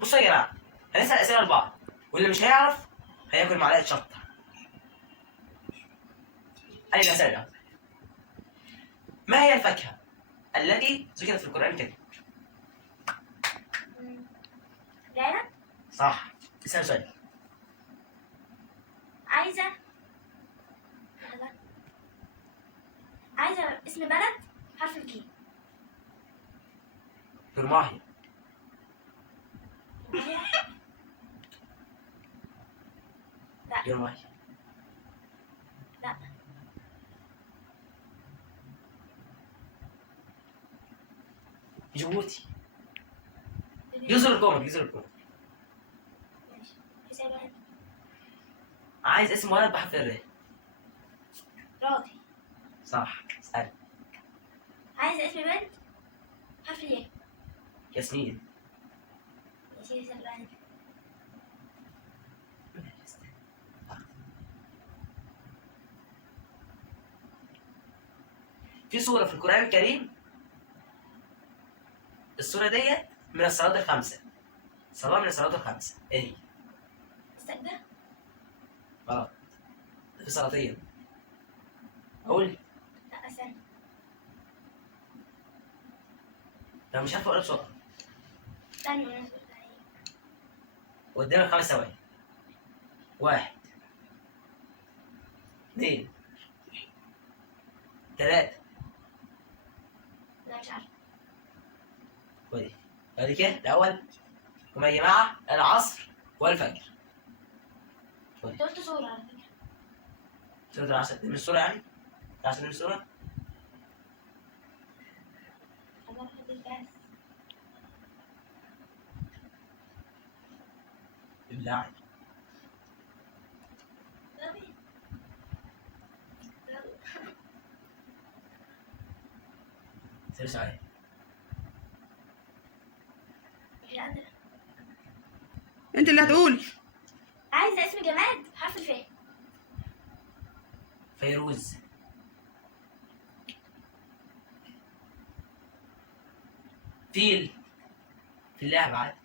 بصوا يا جماعه، هنسال اسئله لبعض، واللي مش هيعرف هياكل معلقه شطه. أي الأسئلة. ما هي الفاكهة التي ذكرت في القرآن الكريم؟ العنب. صح. اسأل سؤال. عايزة اسم بلد حرف الجيم. جرماهي. لا. جرماهي. لا. جيبوتي. جزر القمر. جزر القمر. ماشي. اسأل واحد. عايز اسم ولد بحرف الر. راضي. صح. اسأل. عايزة اسم بنت حرف الياء. ياسمين. ماشي. اسأل واحد. في سورة في القرآن الكريم، السورة ديت من الصلوات الخمسة. صلاة من الصلوات الخمسة، ايه هي؟ السجدة. غلط. في صلاتين. قول. لا استنى. لو مش عارف اقول بسرعة. استنى وانا سألت عليه. قدامك 5 ثواني. 1 2 3. لا مش عارفة. ودي بعد كده الأول هما يا جماعة العصر والفجر. انت قلت صورة على فكرة. سورة العصر دي من السورة يعني؟ العصر دي من السورة؟ أنا بحب الجاز. بالله عليك. سير سؤال. مش قادرة. انت اللي هتقولي. عايزة اسم جماد حرف الفاء. فيروز. فيل. في اللعبة عادي.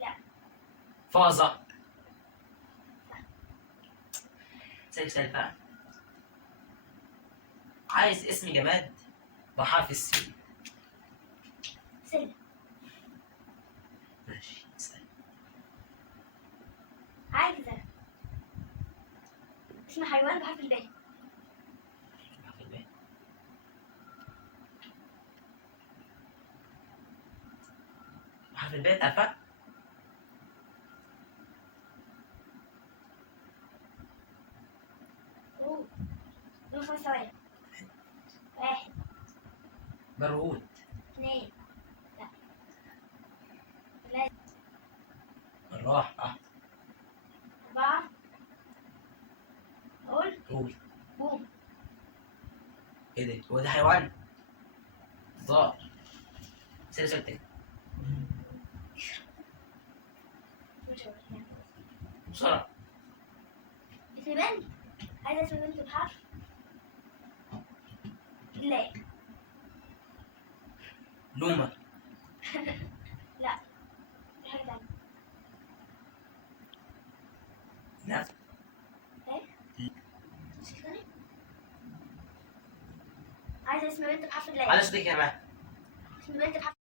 لا. فازة. سير سؤال بقى. عايز اسم جماد بحرف السين. سلم. ماشي. اسأل. عايزة اسم حيوان بحرف الباء. بحرف الباء. بحرف الباء ألفا. دول 5 ثواني. 1 برغوت. 2 لا 3 بالراحة. 4. قول. قول. بوم. ايه ده؟ هو ده حيوان؟ ظاهر. سير سؤال تاني. بسرعة. اسم بنت. عايزة اسم بنت بحرف لا. لومة. لا في حاجة تانية. نعم. ايه؟ عايزة اسم بنت بحرف لا. على صوتك يا جماعة. اسم بنت بحرف